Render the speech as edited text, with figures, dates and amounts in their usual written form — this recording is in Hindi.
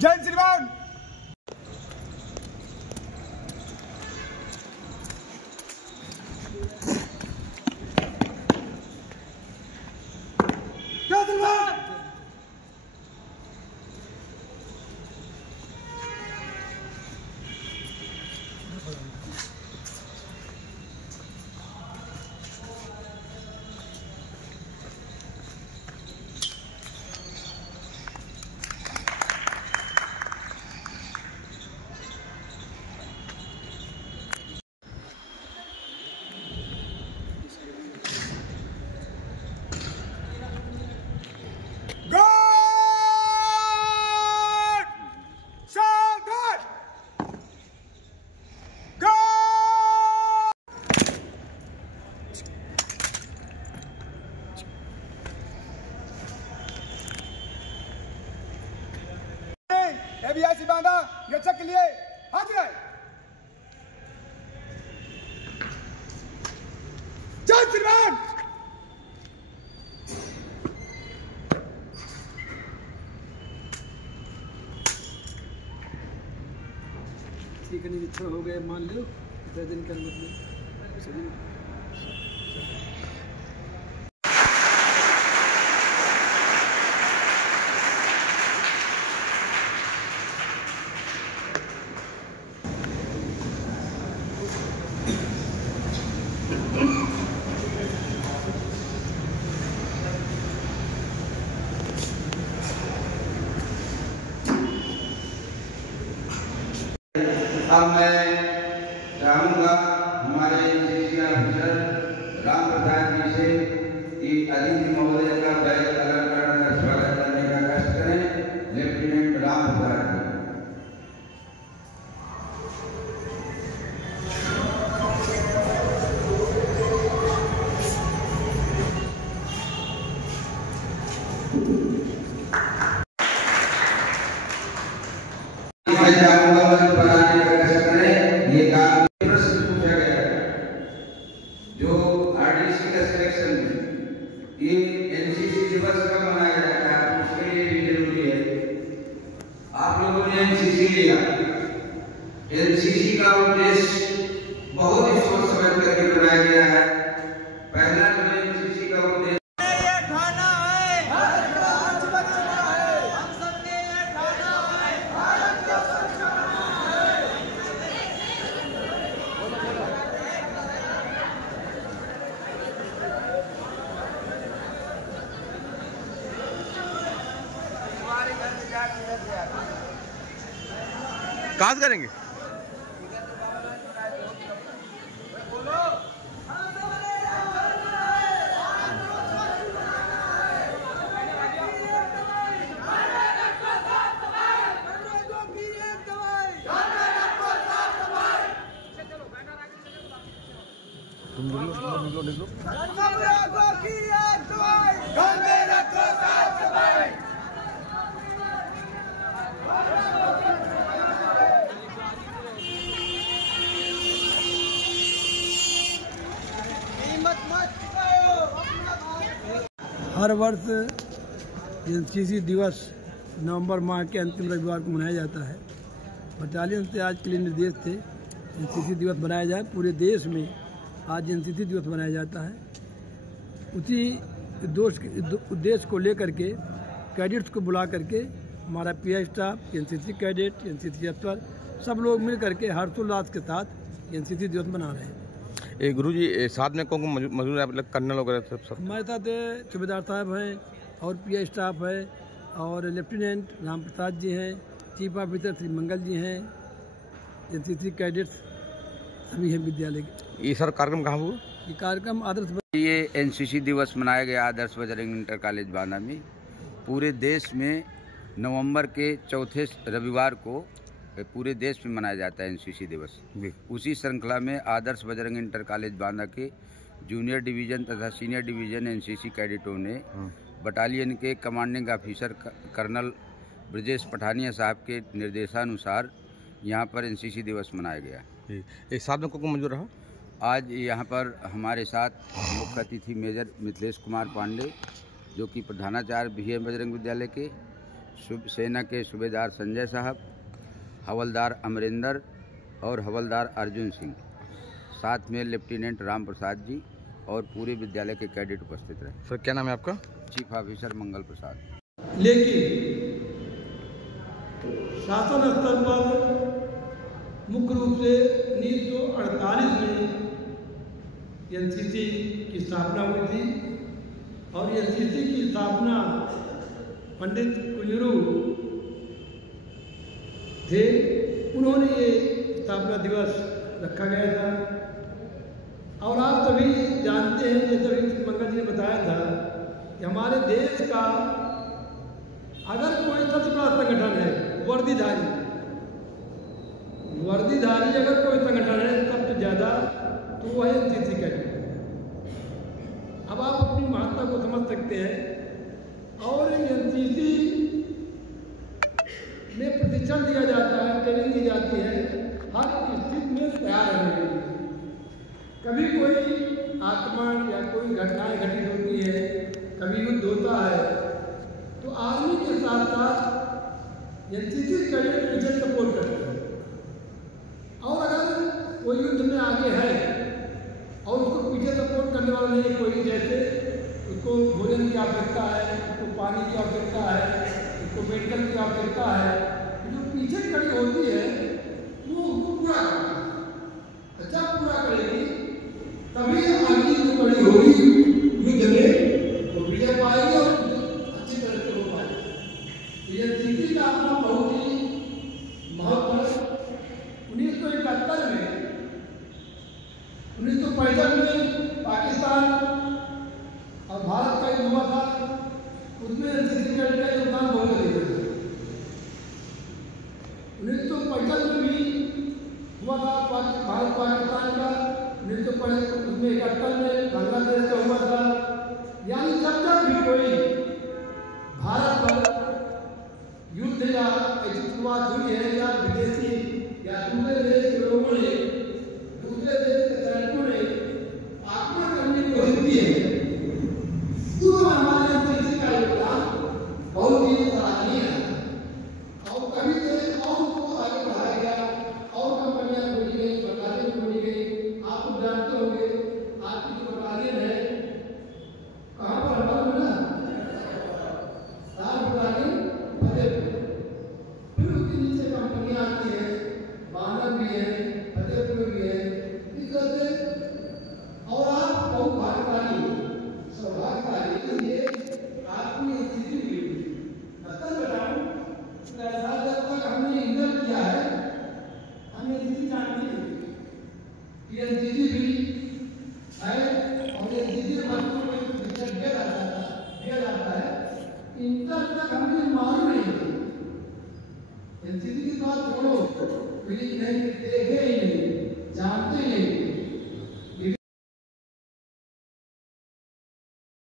जय श्रीमान। बांधा रक्षक के लिए हाजिर है। जय श्रीमान। ठीक है, अच्छा हो गया मान लो 10 दिन का मतलब। अब मैं चाहूँगा हमारे ऑफिसर राम प्रसाद जी से कि अतिथि महोदय का बैच अलंकरण का स्वागत करने का कष्ट करें। लेफ्टिनेंट राम प्रसाद जी। मैं चाहूँगा बनाने का कष्ट करें। ये काम प्रश्न पूछा गया जो आरडीसी का सिलेक्शन में ये एनसीसी दिवस कब मनाया जाता है उसके लिए भी जरूरी है। आप लोगों ने एनसीसी लिया। एनसीसी का उद्देश्य बहुत ही सोच समझ करके बनाया गया है। पहला जो एनसीसी का उद्देश्य कहाँ से करेंगे? निकलो। हर वर्ष एनसीसी दिवस नवंबर माह के अंतिम रविवार को मनाया जाता है। बटालियन से आज के लिए निर्देश थे एनसीसी दिवस मनाया जाए। पूरे देश में आज एनसीसी दिवस मनाया जाता है। उसी उद्देश्य को लेकर के कैडेट्स को बुला करके हमारा pi staff, NCC cadet, NCC अफसर सब लोग मिल करके हर्षोल्लास के साथ एनसीसी दिवस मना रहे हैं। गुरुजी साथ में कौन मौजूद है? मतलब कर्नल वगैरह सब हमारे साथ सूबेदार साहब हैं और पीआई स्टाफ है और लेफ्टिनेंट राम प्रसाद जी हैं, चीफ ऑफिसर श्री मंगल जी हैं, एनसीसी कैडेट्स सभी हैं विद्यालय के। ये सर कार्यक्रम कहाँ हुआ? ये कार्यक्रम आदर्श ये एनसीसी दिवस मनाया गया आदर्श बजरंग इंटर कॉलेज बांदा में। पूरे देश में नवंबर के चौथे रविवार को पूरे देश में मनाया जाता है एनसीसी दिवस। उसी श्रृंखला में आदर्श बजरंग इंटर कॉलेज बांदा के जूनियर डिवीज़न तथा सीनियर डिवीज़न एनसीसी कैडेटों ने बटालियन के commanding officer colonel Brajesh Pathania साहब के निर्देशानुसार यहाँ पर एनसीसी दिवस मनाया गया। इस साथ में कौन मौजूद रहा? आज यहाँ पर हमारे साथ मुख्य अतिथि मेजर मिथिलेश कुमार पांडे, जो कि प्रधानाचार्य BM बजरंग विद्यालय के, सेना के सूबेदार संजय साहब, हवलदार अमरिंदर और हवलदार अर्जुन सिंह, साथ में लेफ्टिनेंट राम प्रसाद जी और पूरे विद्यालय के कैडेट उपस्थित रहे। सर क्या नाम है आपका? चीफ ऑफिसर मंगल प्रसाद। लेकिन शासन स्तर पर मुख्य रूप से 1948 में NCC की स्थापना हुई थी और NCC की स्थापना पंडित कुंजरू थे, उन्होंने ये स्थापना दिवस रखा गया था। और आप सभी जानते हैं, जैसे अभी मंगल जी ने बताया था कि हमारे देश का अगर कोई सबसे बड़ा संगठन है वर्दीधारी अगर कोई संगठन है सबसे ज़्यादा, तो वह है NCC कैडेट। अब आप अपनी महत्ता को समझ सकते हैं। और NCC में प्रशिक्षण दिया जाता है, ट्रेनिंग दी जाती है हर स्थिति में तैयार रहने के लिए। कभी कोई आक्रमण या कोई घटनाएं घटित होती है, कभी युद्ध होता है, तो आर्मी के साथ साथ NCC कैडेट पीछे सपोर्ट करते हैं। और अगर कोई युद्ध में आगे है और उसको पीछे सपोर्ट करने वाला नहीं, कोई जैसे उसको भोजन की आवश्यकता है, उसको पानी की आवश्यकता है, उसको मेडिकल की आवश्यकता है, जो पीछे खड़ी होती है वो उसको पूरा करेगी। अच्छा पूरा करेगी तभी आगे जो खड़ी होगी युद्ध में वो विजय पाएगी और अच्छी तरह से हो पाएगी। NCC का अपना बहुत ही महत्व है। 1971 में 1965 में पाकिस्तान और भारत का युद्ध हुआ था, उसमें NCC कैडेट का योगदान बहुत अधिक है। 1965 में भी हुआ था भारत पाकिस्तान का, 1971 में बांग्लादेश का हुआ था। यानी जब तक भी कोई भारत पर युद्ध या ऐसी शुरुआत हुई है या विदेशी या दूसरे देश के लोगों ने, दूसरे देश के सैनिकों ने आक्रमण करने की कोशिश की है, तो हमारे NCC का योगदान बहुत ही सराहनीय है। और कभी से और उसको आगे बढ़ाया गया और कंपनियां खोली गई, बटालियन खोली गई। आप लोग जानते होंगे आपकी जो बटालियन है कहाँ पर है ना, बटालियन फतेहपुर। फिर उसके नीचे कंपनियां आती है, बानर भी है, फतेहपुर भी है, इस तरह से। और आप बहुत भाग्यशाली हो, सौभाग्यशाली, इसलिए आपकी स्थिति भी हुई। मतलब बताऊं जब तक हमने इंटर किया है हमें स्थिति जानती है कि NCC भी है और NCC वस्तु में दिया जाता है। इंटर तक हमने मालूम नहीं थी। NCC की बात छोड़ो, नहीं देखे ही नहीं, जानते ही नहीं।